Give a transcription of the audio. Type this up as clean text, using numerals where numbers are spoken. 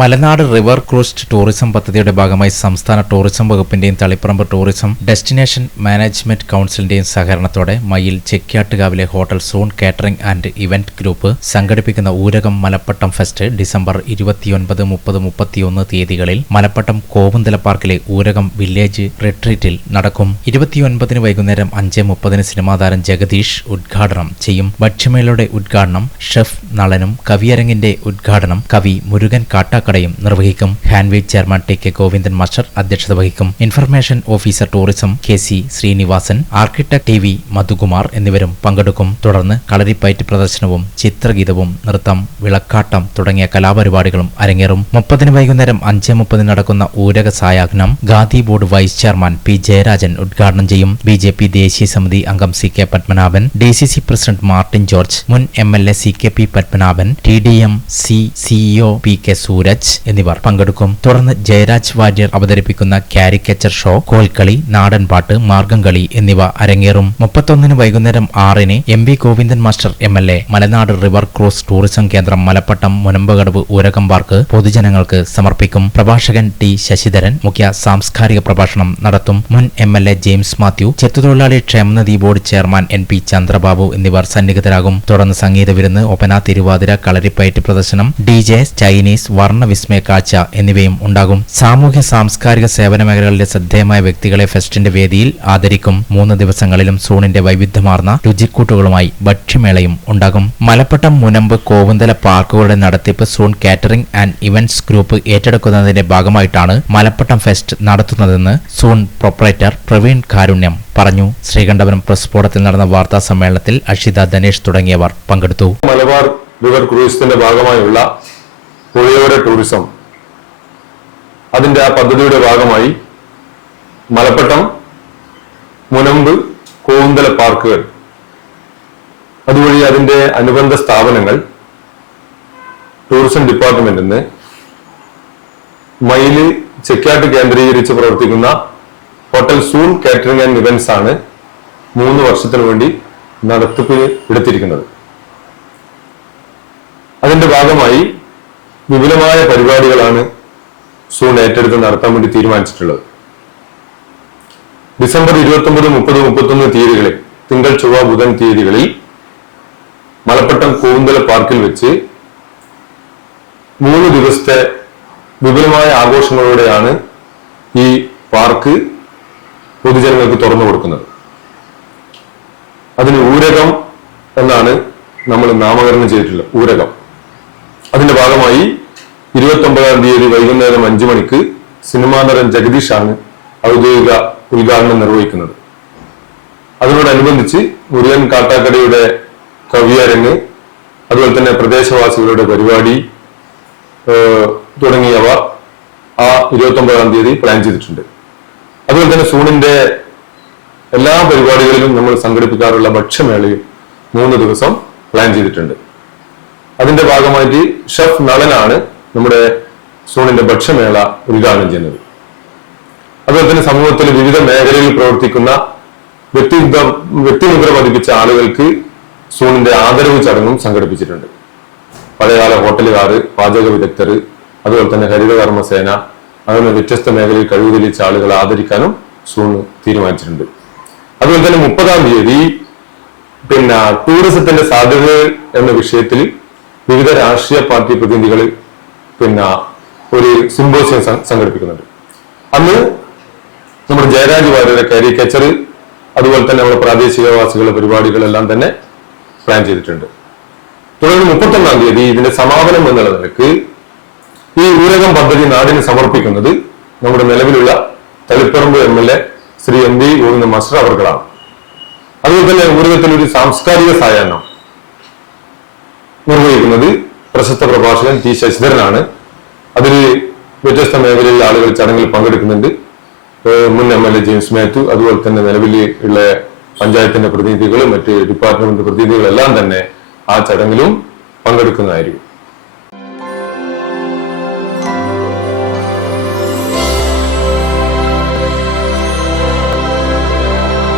മലനാട് river cruise tourism പദ്ധതിയുടെ ഭാഗമായി സംസ്ഥാന ടൂറിസം വകുപ്പിന്റെയും തളിപ്പറമ്പ് ടൂറിസം ഡെസ്റ്റിനേഷൻ മാനേജ്മെന്റ് കൌൺസിലിന്റെയും സഹകരണത്തോടെ മയിൽ ചെക്യാട്ടുകാവിലെ hotel soon catering and event group സംഘടിപ്പിക്കുന്ന ഊരകം മലപ്പട്ടം ഫെസ്റ്റ് ഡിസംബർ 29, 30, 31 തീയതികളിൽ മലപ്പട്ടം കോവുന്തല പാർക്കിലെ ഊരകം വില്ലേജ് റിട്രീറ്റിൽ നടക്കും. 29 വൈകുന്നേരം 5:30 സിനിമാതാരം ജഗദീഷ് ഉദ്ഘാടനം ചെയ്യും. ഭക്ഷ്യമേളയുടെ ഉദ്ഘാടനം ഷെഫ് നളനും കവിയരങ്ങിന്റെ ഉദ്ഘാടനം കവി മുരുകൻ കാട്ടാക്കടയും നിർവഹിക്കും. ഹാൻവീറ്റ് chairman T K Govindan master അധ്യക്ഷത വഹിക്കും. Information officer tourism KC Sreenivasan, architect TV Madhukumar എന്നിവരും പങ്കെടുക്കും. തുടർന്ന് കളരിപ്പയറ്റ് പ്രദർശനവും ചിത്രഗീതവും നൃത്തം, വിളക്കാട്ടം തുടങ്ങിയ കലാപരിപാടികളും അരങ്ങേറും. 30 വൈകുന്നേരം 5:30 നടക്കുന്ന ഊരക സായാഹ്നം Khadi board vice chairman P Jayarajan ഉദ്ഘാടനം ചെയ്യും. BJP ദേശീയ സമിതി അംഗം CK Padmanabhan, DCC president Martin George, മുൻ MLA CKP Padmanabhan, TDM CEO PK Sooraj എന്നിവർ പങ്കെടുക്കും. തുടർന്ന് ജയരാജ് വാര്യർ അവതരിപ്പിക്കുന്ന കാരിക്കേച്ചർ ഷോ, കോൽക്കളി, നാടൻപാട്ട്, മാർഗംകളി എന്നിവ അരങ്ങേറും. 31 വൈകുന്നേരം 6 MV ഗോവിന്ദൻ മാസ്റ്റർ MLA മലനാട് റിവർ ക്രൂസ് ടൂറിസം കേന്ദ്രം മലപ്പട്ടം മുനമ്പകടവ് ഊരകം പാർക്ക് പൊതുജനങ്ങൾക്ക് സമർപ്പിക്കും. പ്രഭാഷകൻ T ശശിധരൻ മുഖ്യ സാംസ്കാരിക പ്രഭാഷണം നടത്തും. മുൻ MLA ജെയിംസ് മാത്യു, ചെത്തുതൊഴിലാളി ക്ഷേമനിധി ബോർഡ് ചെയർമാൻ NP ചന്ദ്രബാബു എന്നിവർ സന്നിഹിതരാകും. തുടർന്ന് സംഗീത വിരുന്ന്, ഒപ്പന, തിരുവാതിര, കളരിപ്പയറ്റ് പ്രദർശനം, DJ, ചൈനീസ്, വർണ്ണവിസ്മയ കാഴ്ച എന്നിവയും ഉണ്ടാകും. സാമൂഹ്യ സാംസ്കാരിക സേവന മേഖലകളിലെ ശ്രദ്ധേയമായ വ്യക്തികളെ ഫെസ്റ്റിന്റെ വേദിയിൽ ആദരിക്കും. 3 ദിവസങ്ങളിലും സൂണിന്റെ വൈവിധ്യമാർന്ന രുചിക്കൂട്ടുകളുമായി ഭക്ഷ്യമേളയും ഉണ്ടാകും. മലപ്പട്ടം, മുനമ്പ്, കോവുന്തല പാർക്കുകളുടെ നടത്തിപ്പ് soon catering and events group ഏറ്റെടുക്കുന്നതിന്റെ ഭാഗമായിട്ടാണ് മലപ്പട്ടം ഫെസ്റ്റ് നടത്തുന്നതെന്ന് സൂൺ പ്രൊപ്പറേറ്റർ പ്രവീൺ കാരുണ്യം പറഞ്ഞു. ശ്രീകണ്ഠപുരം പ്രസ് ഫോറത്തിൽ നടന്ന വാർത്താ സമ്മേളനത്തിൽ അഷിത, ധനേഷ് തുടങ്ങിയവർ പങ്കെടുത്തു. മലബാർ റിവർ ക്രൂസിന്റെ ഭാഗമായുള്ള പുഴയോര ടൂറിസം, അതിന്റെ ആ പദ്ധതിയുടെ ഭാഗമായി മലപ്പട്ടം, മുനമ്പ്, കോവുന്തല പാർക്കുകൾ, അതുവഴി അതിന്റെ അനുബന്ധ സ്ഥാപനങ്ങൾ ടൂറിസം ഡിപ്പാർട്ട്മെന്റിൽ നിന്ന് മയില് ചെക്യാട്ട് കേന്ദ്രീകരിച്ച് പ്രവർത്തിക്കുന്ന hotel soon catering and events ആണ് 3 വർഷത്തിനു വേണ്ടി നടത്തിപ്പിന് എടുത്തിരിക്കുന്നത്. അതിന്റെ ഭാഗമായി വിപുലമായ പരിപാടികളാണ് സൂൺ ഏറ്റെടുത്ത് നടത്താൻ വേണ്ടി തീരുമാനിച്ചിട്ടുള്ളത്. ഡിസംബർ 29, 30, 31 തീയതികളിൽ, തിങ്കൾ, ചൊവ്വ, ബുധൻ തീയതികളിൽ മലപ്പട്ടം കോവുന്തല പാർക്കിൽ വെച്ച് 3 ദിവസത്തെ വിപുലമായ ആഘോഷങ്ങളോടെയാണ് ഈ പാർക്ക് പൊതുജനങ്ങൾക്ക് തുറന്നു കൊടുക്കുന്നത്. അതിന് ഊരകം എന്നാണ് നമ്മൾ നാമകരണം ചെയ്തിട്ടുള്ളത്. ഊരകം. അതിന്റെ ഭാഗമായി 29-ാം തീയതി വൈകുന്നേരം 5 മണിക്ക് സിനിമാതാരം ജഗദീഷാണ് ഔദ്യോഗിക ഉദ്ഘാടനം നിർവഹിക്കുന്നത്. അതിനോടനുബന്ധിച്ച് മുരുകൻ കാട്ടാക്കടയുടെ കവിയരങ്ങ്, അതുപോലെ തന്നെ പ്രദേശവാസികളുടെ പരിപാടി തുടങ്ങിയവ ആ 29-ാം തീയതി പ്ലാൻ ചെയ്തിട്ടുണ്ട്. അതുപോലെ തന്നെ സൂണിന്റെ എല്ലാ പരിപാടികളിലും നമ്മൾ സംഘടിപ്പിക്കാറുള്ള ഭക്ഷ്യമേളയും 3 ദിവസം പ്ലാൻ ചെയ്തിട്ടുണ്ട്. അതിന്റെ ഭാഗമായിട്ട് ഷെഫ് നളനാണ് നമ്മുടെ സൂണിന്റെ ഭക്ഷ്യമേള ഉദ്ഘാടനം ചെയ്യുന്നത്. അതുപോലെ തന്നെ സമൂഹത്തിലെ വിവിധ മേഖലകളിൽ പ്രവർത്തിക്കുന്ന വ്യക്തിമുദ്ര പതിപ്പിച്ച ആളുകൾക്ക് സൂണിന്റെ ആദരവ് ചടങ്ങും സംഘടിപ്പിച്ചിട്ടുണ്ട്. പഴയകാല ഹോട്ടലുകാർ, പാചക വിദഗ്ധർ, അതുപോലെ തന്നെ ഹരിതകർമ്മസേന, അങ്ങനെ വ്യത്യസ്ത മേഖലയിൽ കഴിവ് തെളിയിച്ച ആളുകളെ ആദരിക്കാനും സൂൺ തീരുമാനിച്ചിട്ടുണ്ട്. അതുപോലെ തന്നെ 30-ാം തീയതി ടൂറിസത്തിന്റെ സാധ്യതകൾ എന്ന വിഷയത്തിൽ വിവിധ രാഷ്ട്രീയ പാർട്ടി പ്രതിനിധികൾ ഒരു സിംബോസിയം സംഘടിപ്പിക്കുന്നുണ്ട്. അന്ന് നമ്മുടെ ജയരാജ് വാര്യരുടെ കാരിക്കേച്ചർ, അതുപോലെ തന്നെ നമ്മുടെ പ്രാദേശികവാസികളുടെ പരിപാടികളെല്ലാം തന്നെ പ്ലാൻ ചെയ്തിട്ടുണ്ട്. തുടർന്ന് 31-ാം തീയതി ഇതിന്റെ സമാപനം എന്നുള്ള നിലക്ക് ഈ ഊരകം പദ്ധതി നാടിന് സമർപ്പിക്കുന്നത് നമ്മുടെ നിലവിലുള്ള Taliparamba MLA Shri MV Govindan master അവർകളാണ്. അതുപോലെ തന്നെ ഊരകത്തിൽ ഒരു സാംസ്കാരിക സായാഹ്നം നിർവഹിക്കുന്നത് പ്രശസ്ത പ്രഭാഷകൻ T ശശിധരനാണ്. അതിൽ വ്യത്യസ്ത മേഖലയിലെ ആളുകൾ ചടങ്ങിൽ പങ്കെടുക്കുന്നുണ്ട്. മുൻ MLA ജെയിംസ് മാത്യു, അതുപോലെ തന്നെ നിലവിൽ ഉള്ള പഞ്ചായത്തിന്റെ പ്രതിനിധികളും മറ്റ് ഡിപ്പാർട്ട്മെന്റ് പ്രതിനിധികളെല്ലാം തന്നെ ആ ചടങ്ങിലും പങ്കെടുക്കുന്നതായിരിക്കും.